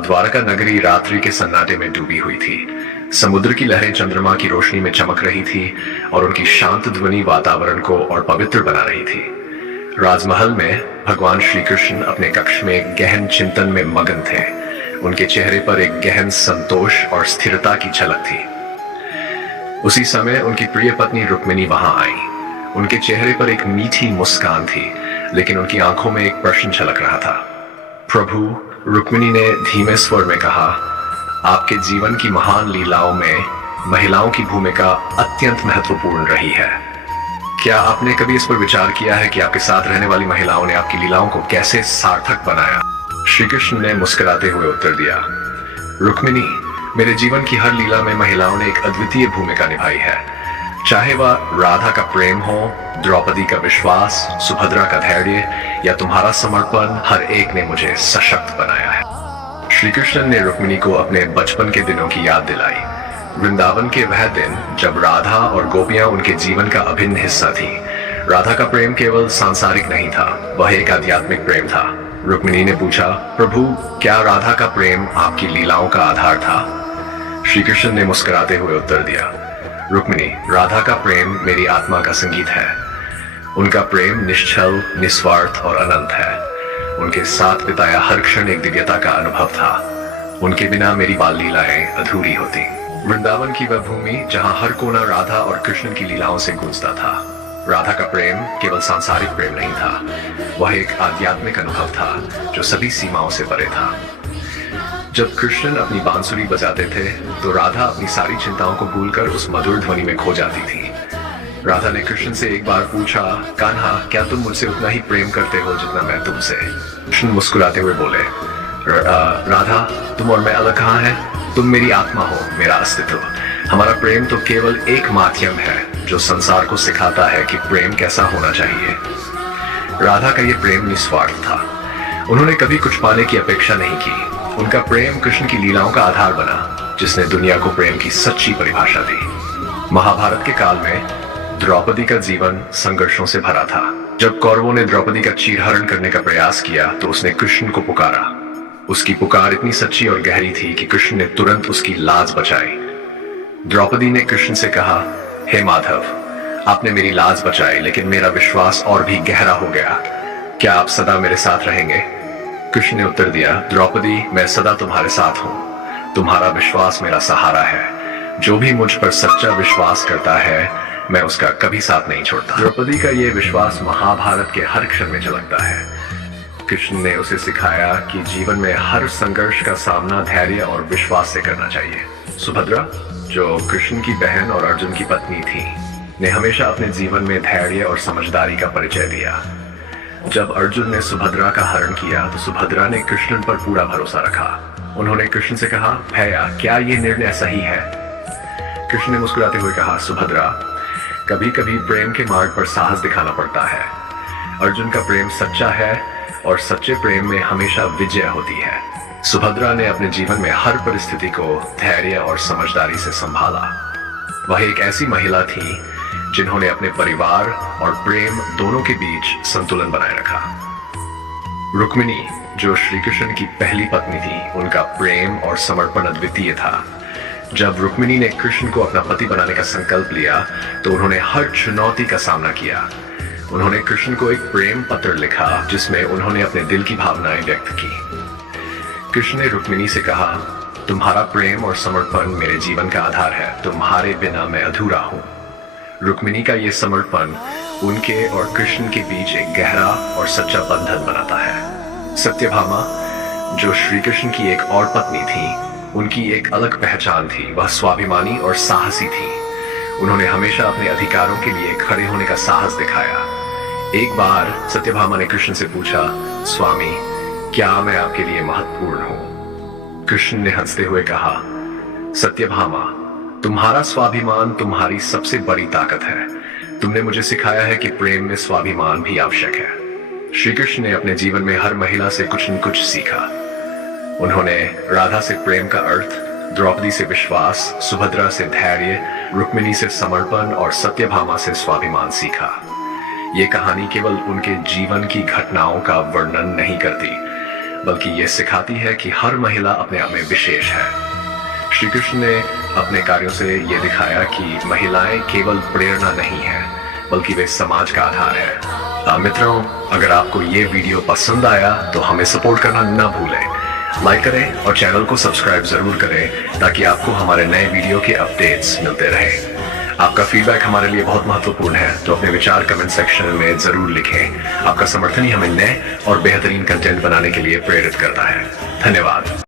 द्वारका नगरी रात्रि के सन्नाटे में डूबी हुई थी। समुद्र की लहरें चंद्रमा की रोशनी में चमक रही थी और उनकी शांत ध्वनि वातावरण को और पवित्र बना रही थी। राजमहल में भगवान श्री कृष्ण अपने कक्ष में गहन चिंतन में मगन थे। उनके चेहरे पर एक गहन संतोष और स्थिरता की झलक थी। उसी समय उनकी प्रिय पत्नी रुक्मिणी वहां आई। उनके चेहरे पर एक मीठी मुस्कान थी, लेकिन उनकी आंखों में एक प्रश्न झलक रहा था। प्रभु, रुक्मिणी ने धीमे स्वर में कहा, आपके जीवन की महान लीलाओं में महिलाओं की भूमिका अत्यंत महत्वपूर्ण रही है। क्या आपने कभी इस पर विचार किया है कि आपके साथ रहने वाली महिलाओं ने आपकी लीलाओं को कैसे सार्थक बनाया? श्री कृष्ण ने मुस्कुराते हुए उत्तर दिया, रुक्मिणी, मेरे जीवन की हर लीला में महिलाओं ने एक अद्वितीय भूमिका निभाई है। चाहे वह राधा का प्रेम हो, द्रौपदी का विश्वास, सुभद्रा का धैर्य या तुम्हारा समर्पण, हर एक ने मुझे सशक्त बनाया है। श्री कृष्ण ने रुक्मिणी को अपने बचपन के दिनों की याद दिलाई। वृंदावन के वह दिन जब राधा और गोपियां उनके जीवन का अभिन्न हिस्सा थी। राधा का प्रेम केवल सांसारिक नहीं था, वह एक आध्यात्मिक प्रेम था। रुक्मिणी ने पूछा, प्रभु, क्या राधा का प्रेम आपकी लीलाओं का आधार था? श्री कृष्ण ने मुस्कुराते हुए उत्तर दिया, रुक्मिणी, राधा का प्रेम मेरी आत्मा का संगीत है। उनका प्रेम निश्चल, निस्वार्थ और अनंत है। उनके साथ बिताया हर क्षण एक दिव्यता का अनुभव था। उनके बिना मेरी बाल लीलाएं अधूरी होती। वृंदावन की वह भूमि जहां हर कोना राधा और कृष्ण की लीलाओं से गूंजता था। राधा का प्रेम केवल सांसारिक प्रेम नहीं था, वह एक आध्यात्मिक अनुभव था जो सभी सीमाओं से परे था। जब कृष्ण अपनी बांसुरी बजाते थे तो राधा अपनी सारी चिंताओं को भूलकर उस मधुर ध्वनि में खो जाती थी। राधा ने कृष्ण से एक बार पूछा, कान्हा, क्या तुम मुझसे उतना ही प्रेम करते हो जितना मैं तुमसे? कृष्ण मुस्कुराते हुए बोले, राधा, तुम और मैं अलग कहाँ हैं? तुम मेरी आत्मा हो, मेरा अस्तित्व। हमारा प्रेम तो केवल एक माध्यम है जो संसार को सिखाता है कि प्रेम कैसा होना चाहिए। राधा का ये प्रेम निस्वार्थ था। उन्होंने कभी कुछ पाने की अपेक्षा नहीं की। उनका प्रेम कृष्ण की लीलाओं का आधार बना, जिसने दुनिया को प्रेम की सच्ची परिभाषा दी। महाभारत के काल में द्रौपदी का जीवन संघर्षों से भरा था। जब कौरवों ने द्रौपदी का चीरहरण करने का प्रयास किया तो उसने कृष्ण को पुकारा। उसकी पुकार इतनी सच्ची और गहरी थी कि कृष्ण ने तुरंत उसकी लाज बचाई। द्रौपदी ने कृष्ण से कहा, हे माधव, आपने मेरी लाज बचाई, लेकिन मेरा विश्वास और भी गहरा हो गया। क्या आप सदा मेरे साथ रहेंगे? कृष्ण ने उत्तर दिया, द्रौपदी, मैं सदा तुम्हारे साथ हूं। तुम्हारा विश्वास मेरा सहारा है। जो भी मुझ पर सच्चा विश्वास करता है, मैं उसका कभी साथ नहीं छोड़ता। द्रौपदी का यह विश्वास महाभारत के हर क्षण में झलकता है। कृष्ण ने उसे सिखाया कि जीवन में हर संघर्ष का सामना धैर्य और विश्वास से करना चाहिए। सुभद्रा, जो कृष्ण की बहन और अर्जुन की पत्नी थी, ने हमेशा अपने जीवन में धैर्य और समझदारी का परिचय दिया। जब अर्जुन ने सुभद्रा का हरण किया तो सुभद्रा ने कृष्ण पर पूरा भरोसा रखा। उन्होंने कृष्ण से कहा, भैया, क्या ये निर्णय सही है? कृष्ण ने मुस्कुराते हुए कहा, सुभद्रा, कभी कभी प्रेम के मार्ग पर साहस दिखाना पड़ता है। अर्जुन का प्रेम सच्चा है और सच्चे प्रेम में हमेशा विजय होती है। सुभद्रा ने अपने जीवन में हर परिस्थिति को धैर्य और समझदारी से संभाला। वह एक ऐसी महिला थी जिन्होंने अपने परिवार और प्रेम दोनों के बीच संतुलन बनाए रखा। रुक्मिणी, जो श्री कृष्ण की पहली पत्नी थी, उनका प्रेम और समर्पण अद्वितीय था। जब रुक्मिणी ने कृष्ण को अपना पति बनाने का संकल्प लिया तो उन्होंने हर चुनौती का सामना किया। उन्होंने कृष्ण को एक प्रेम पत्र लिखा जिसमें उन्होंने अपने दिल की भावनाएं व्यक्त की। कृष्ण ने रुक्मिणी से कहा, तुम्हारा प्रेम और समर्पण मेरे जीवन का आधार है। तुम्हारे बिना मैं अधूरा हूं। रुक्मिणी का यह समर्पण उनके और कृष्ण के बीच एक गहरा और सच्चा बंधन बनाता है। सत्यभामा, जो श्री कृष्ण की एक और पत्नी थी, उनकी एक अलग पहचान थी। वह स्वाभिमानी और साहसी थी। उन्होंने हमेशा अपने अधिकारों के लिए खड़े होने का साहस दिखाया। एक बार सत्यभामा ने कृष्ण से पूछा, स्वामी, क्या मैं आपके लिए महत्वपूर्ण हूं? कृष्ण ने हंसते हुए कहा, सत्यभामा, तुम्हारा स्वाभिमान तुम्हारी सबसे बड़ी ताकत है। तुमने मुझे सिखाया है कि प्रेम में स्वाभिमान भी आवश्यक है। श्री कृष्ण ने अपने जीवन में हर महिला से कुछ न कुछ सीखा। उन्होंने राधा से प्रेम का अर्थ, द्रौपदी से विश्वास, सुभद्रा से धैर्य, रुक्मिणी से समर्पण और सत्यभामा से स्वाभिमान सीखा। ये कहानी केवल उनके जीवन की घटनाओं का वर्णन नहीं करती, बल्कि ये सिखाती है कि हर महिला अपने आप में विशेष है। श्री कृष्ण ने अपने कार्यों से ये दिखाया कि महिलाएं केवल प्रेरणा नहीं है, बल्कि वे समाज का आधार है। मित्रों, अगर आपको ये वीडियो पसंद आया तो हमें सपोर्ट करना ना भूलें। लाइक करें और चैनल को सब्सक्राइब जरूर करें ताकि आपको हमारे नए वीडियो के अपडेट्स मिलते रहें। आपका फीडबैक हमारे लिए बहुत महत्वपूर्ण है, तो अपने विचार कमेंट सेक्शन में जरूर लिखें। आपका समर्थन ही हमें नए और बेहतरीन कंटेंट बनाने के लिए प्रेरित करता है। धन्यवाद।